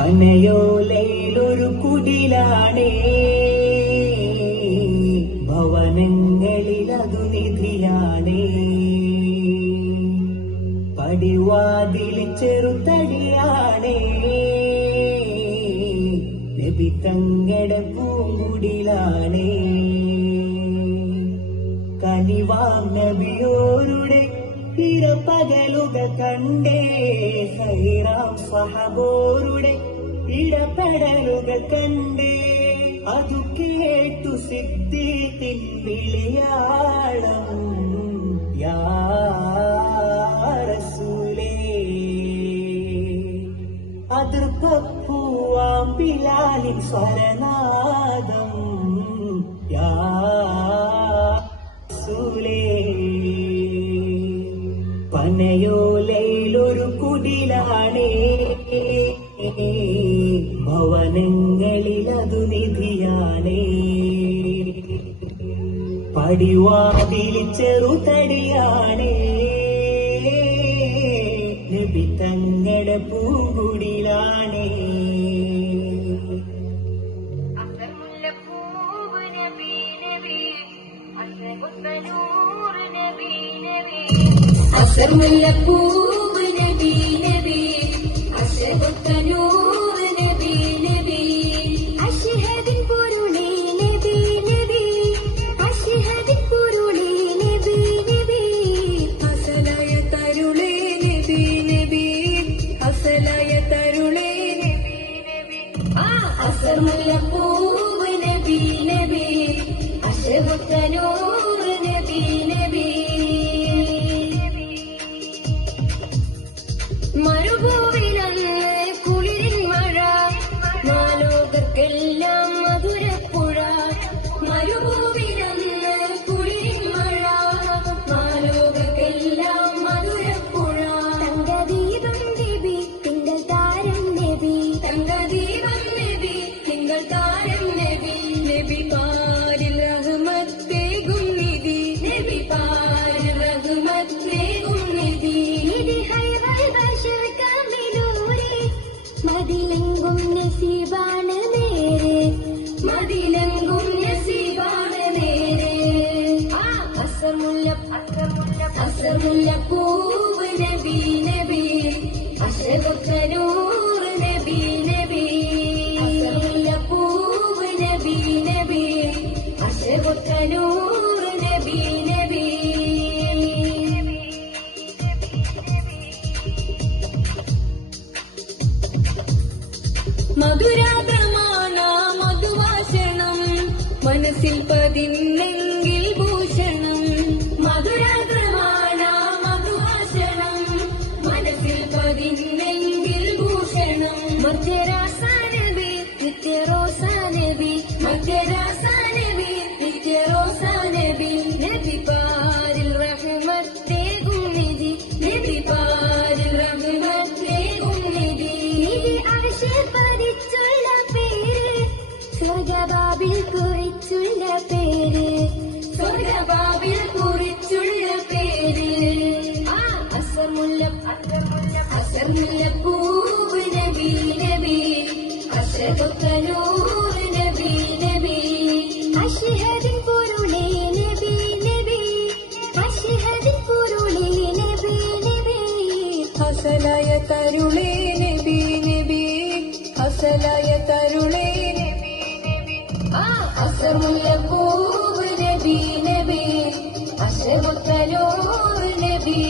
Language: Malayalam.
പനയോലയിലൊരു കുടിലാണേ, ഭവനങ്ങളിലതു നിധിയാണേ. പടിവാതിൽ ചെറുതടിയാണേ, നബി തങ്ങളുടെ പൂങ്കുടിലാണേ. കനിവാം നബിയോരുടെ ഇടപകലുകൾ കണ്ടേ, ഹൈറാം സഹബോരുടെ ഇടപെടലുകൾ കണ്ടേ. അതു കേട്ടു സിദ്ദീഖിൻ വിളിയാളം, യാ റസൂലേ. അതിർപ്പൂവാം ബിലാലിൻ സ്വരനാദം, യാ റസൂലേ. പനയോലയിലൊരു കുടിലാണേ, ഭവനങ്ങളിലതു നിധിയാണേ. പടിവാതിൽ ചെറുതടിയാണേ, നബി തങ്ങളുടെ പൂങ്കുടിലാണേ. അസർമുല്ലപ്പൂവ് നബി നബി, അശഹുത്തനൂർ നബി നബി. അശ്ഹദിൻ പൊരുളേ നബി നബി, അശ്ഹദിൻ പൊരുളേ നബി നബി. അസലായ തരുളേ നബി നബി, അസലായ തരുളേ നബി നബി. അസർമുല്ലപ്പൂവ് നബി നബി, അശഹുത്തനൂർ നബി നബി. മരുഭൂവിലന്ന് കുളിരിൻ മഴ, നാലോകർക്കെല്ലാം മധുരപ്പുഴ. മരുഭൂവിലന്ന് കുളിരിൻ മഴ, നാലോകർക്കെല്ലാം മധുരപ്പുഴ. തങ്കദീപം നബി തിങ്കൾ താരം നബി, തങ്കദീപം നബി തിങ്കൾ താരം നബി. നബി പാരിൽ റഹ്മത്തേകും നിധി, നബി പാരിൽ റഹ്മത്തേകും നിധി. മദിലെങ്കും നസീബാണ് നേരെ, മദിലെങ്കും നസീബാണ് നേരെ. അസർമുല്ലപ്പൂവ് നബി നബി, അശഹുത്തനൂർ നബി നബി. അസർമുല്ലപ്പൂവ് നബി നബി, അശഹുത്തനൂർ നബി നബി. മധുരാദ്രമാണ മധുവാസണം, മനസ്സിൽ പതിന്നെങ്കിൽ ഭൂഷണം. മധുരാദ്രമാണ മധുവാസണം, മനസ്സിൽ പതിന്നെങ്കിൽ ഭൂഷണം. മധ്യരാസാനബി നിത്യരോസാനബി, മധ്യരാസാനബി നിത്യരോസാനബി. നബി പാരിൽ റഹ്മത്തേകും നിധി, നബി പാരിൽ റഹ്മത്തേകും നിധി. നിധി ആശീർവദിച്ചുള്ള പേര്, സ്വർഗബാബിൽ കുറിച്ചുള്ള പേര്, സ്വർഗബാബിൽ കുറിച്ചുള്ള പേര്. അസർമുല്ലപ്പൂവ് നബി നബി, അശഹുത്തനൂർ നബി നബി. അശ്ഹദിൻ പൊരുളേ നബി നബി, അശ്ഹദിൻ പൊരുളേ നബി നബി. അസലായ തരുളേ നബി നബി, അസലായ തരുളേ നബി നബി. അസർമുല്ലപ്പൂവ് നബി നബി, അശഹുത്തനൂർ നബി